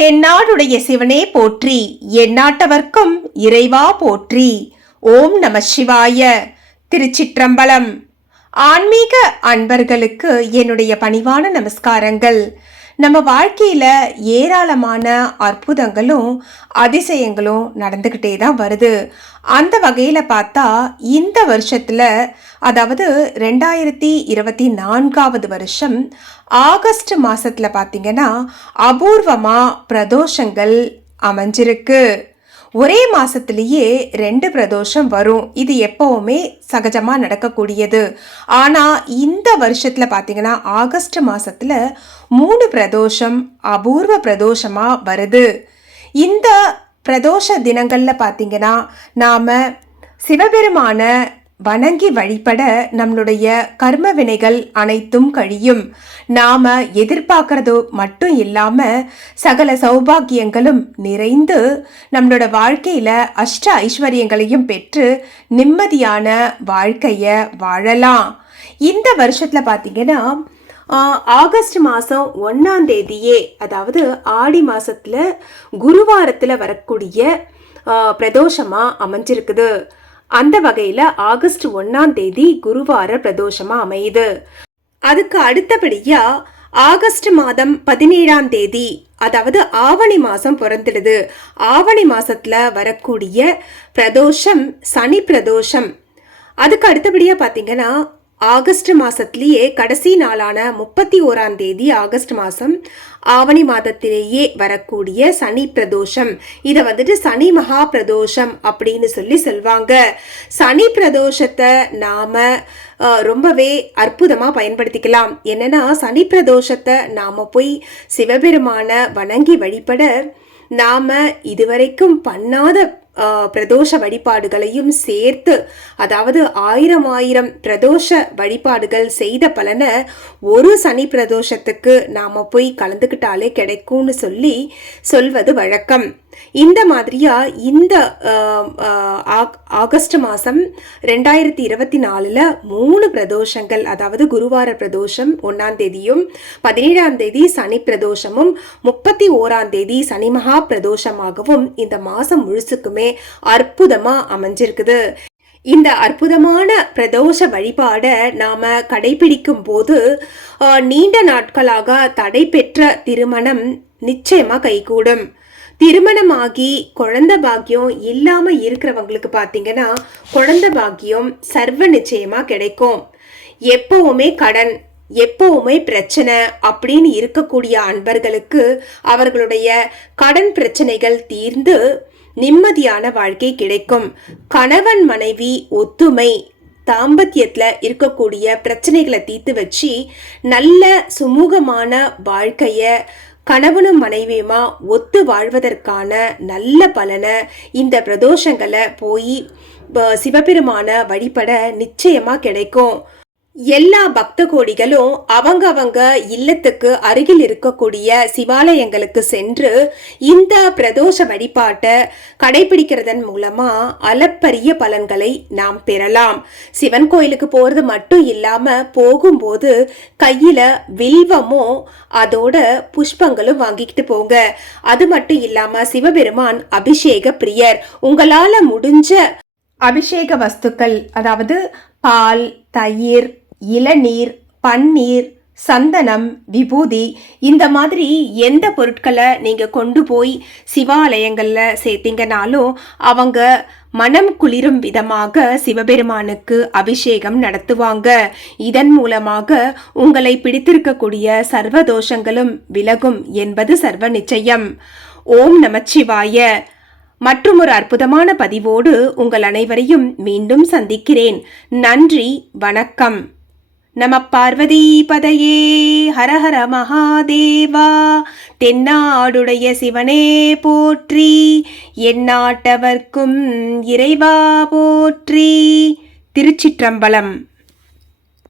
தென்னாடுடைய சிவனே போற்றி எந்நாட்டவர்க்கும் இறைவா போற்றி. ஓம் நம சிவாய. திருச்சிற்றம்பலம். ஆன்மீக அன்பர்களுக்கு என்னுடைய பணிவான நமஸ்காரங்கள். நம்ம வாழ்க்கையில் ஏராளமான அற்புதங்களும் அதிசயங்களும் நடந்துக்கிட்டே தான் வருது. அந்த வகையில் பார்த்தா இந்த வருஷத்தில் அதாவது ரெண்டாயிரத்தி இருபத்தி நான்காவது வருஷம் ஆகஸ்ட் மாதத்தில் பார்த்திங்கன்னா அபூர்வமாக பிரதோஷங்கள் அமைஞ்சிருக்கு. ஒரே மாசத்திலேயே ரெண்டு பிரதோஷம் வரும். இது எப்பவுமே சகஜமாக நடக்கக்கூடியது. ஆனால் இந்த வருஷத்தில் பார்த்திங்கன்னா ஆகஸ்ட் மாதத்தில் மூணு பிரதோஷம் அபூர்வ பிரதோஷமாக வருது. இந்த பிரதோஷ தினங்களில் பார்த்தீங்கன்னா நாம் சிவபெருமான வணங்கி வழிபட நம்மளுடைய கர்ம வினைகள் அனைத்தும் கழியும். நாம எதிர்பார்க்கறதோ மட்டும் இல்லாம சகல சௌபாகியங்களும் நிறைந்து நம்மளோட வாழ்க்கையில அஷ்ட ஐஸ்வர்யங்களையும் பெற்று நிம்மதியான வாழ்க்கைய வாழலாம். இந்த வருஷத்துல பாத்தீங்கன்னா ஆகஸ்ட் மாதம் ஒன்றாம் தேதியே அதாவது ஆடி மாசத்துல குருவாரத்தில் வரக்கூடிய பிரதோஷமாக பிரதோஷமா அமைஞ்சிருக்குது. அந்த வகையில் ஆகஸ்ட் ஒன்றாம் தேதி குருவார பிரதோஷமா அமையுது. அதுக்கு அடுத்தபடியா ஆகஸ்ட் மாதம் பதினேழாம் தேதி அதாவது ஆவணி மாதம் பிறந்துடுது. ஆவணி மாதத்தில் வரக்கூடிய பிரதோஷம் சனி பிரதோஷம். அதுக்கு அடுத்தபடியாக பார்த்தீங்கன்னா ஆகஸ்ட் மாதத்திலேயே கடைசி நாளான முப்பத்தி ஓராம் தேதி ஆகஸ்ட் மாதம் ஆவணி மாதத்திலேயே வரக்கூடிய சனி பிரதோஷம். இதை வந்துட்டு சனி மகா பிரதோஷம் அப்படின்னு சொல்லி சொல்வாங்க. சனி பிரதோஷத்தை நாம் ரொம்பவே அற்புதமாக பயன்படுத்திக்கலாம். என்னென்னா சனி பிரதோஷத்தை நாம் போய் சிவபெருமான வணங்கி வழிபட நாம் இதுவரைக்கும் பண்ணாத பிரதோஷ வழிபாடுகளையும் சேர்த்து அதாவது ஆயிரம் ஆயிரம் பிரதோஷ வழிபாடுகள் செய்த பலனை ஒரு சனி பிரதோஷத்துக்கு நாம் போய் கலந்துக்கிட்டாலே கிடைக்கும்னு சொல்லி சொல்வது வழக்கம். இந்த மாதிரியா இந்த ஆக்- ஆகஸ்ட் மாதம் ரெண்டாயிரத்தி இருபத்தி நாலில் மூணு பிரதோஷங்கள் அதாவது குருவார பிரதோஷம் ஒன்றாம் தேதியும் பதினேழாம் தேதி சனி பிரதோஷமும் முப்பத்தி ஓராம் தேதி சனி மகா பிரதோஷமாகவும் இந்த மாதம் முழுசுக்குமே அற்புதமாக அமைஞ்சிருக்குது. இந்த அற்புதமான பிரதோஷ வழிபாடை நாம் கடைபிடிக்கும் போது நீண்ட நாட்களாக தடை பெற்ற திருமணம் நிச்சயமாக கைகூடும். திருமணமாகி குழந்த பாக்கியம் இல்லாம இருக்கிறவங்களுக்கு பார்த்தீங்கன்னா குழந்தை பாக்கியம் சர்வ நிச்சயமா கிடைக்கும். எப்பவுமே கடன் எப்பவுமே பிரச்சனை அப்படின்னு இருக்கக்கூடிய அன்பர்களுக்கு அவர்களுடைய கடன் பிரச்சனைகள் தீர்ந்து நிம்மதியான வாழ்க்கை கிடைக்கும். கணவன் மனைவி ஒத்துமை தாம்பத்தியத்தில் இருக்கக்கூடிய பிரச்சனைகளை தீர்த்து வச்சு நல்ல சுமூகமான வாழ்க்கையை கணவனும் மனைவியுமா ஒத்து வாழ்வதற்கான நல்ல பலனை இந்த பிரதோஷங்களை போய் சிவபெருமான வழிபட நிச்சயமா கிடைக்கும். எல்லா பக்த கோடிகளும் அவங்க அவங்க இல்லத்துக்கு அருகில் இருக்கக்கூடிய சிவாலயங்களுக்கு சென்று இந்த பிரதோஷ வழிபாட்டை கடைபிடிக்கிறதன் மூலமா அளப்பரிய பலன்களை நாம் பெறலாம். சிவன் கோயிலுக்கு போறது மட்டும் இல்லாம போகும்போது கையில வில்வமும் அதோட புஷ்பங்களும் வாங்கிக்கிட்டு போங்க. அது மட்டும் இல்லாம சிவபெருமான் அபிஷேக பிரியர். உங்களால முடிஞ்ச அபிஷேக வஸ்துக்கள் அதாவது பால் தயிர் இளநீர் பன்னீர் சந்தனம் விபூதி இந்த மாதிரி எந்த பொருட்களை நீங்கள் கொண்டு போய் சிவாலயங்களில் சேர்த்தீங்கனாலும் அவங்க மனம் குளிரும் விதமாக சிவபெருமானுக்கு அபிஷேகம் நடத்துவாங்க. இதன் மூலமாக உங்களை பிடித்திருக்கக்கூடிய சர்வ தோஷங்களும் விலகும் என்பது சர்வ நிச்சயம். ஓம் நமச்சிவாய. மற்றும் ஒரு அற்புதமான பதிவோடு உங்கள் அனைவரையும் மீண்டும் சந்திக்கிறேன். நன்றி வணக்கம். நம பார்வதீபதையே. ஹர ஹர மகாதேவா. தென்னாடுடைய சிவனே போற்றி. எந்நாட்டவர்க்கும் இறைவா போற்றி. திருச்சிற்றம்பலம்.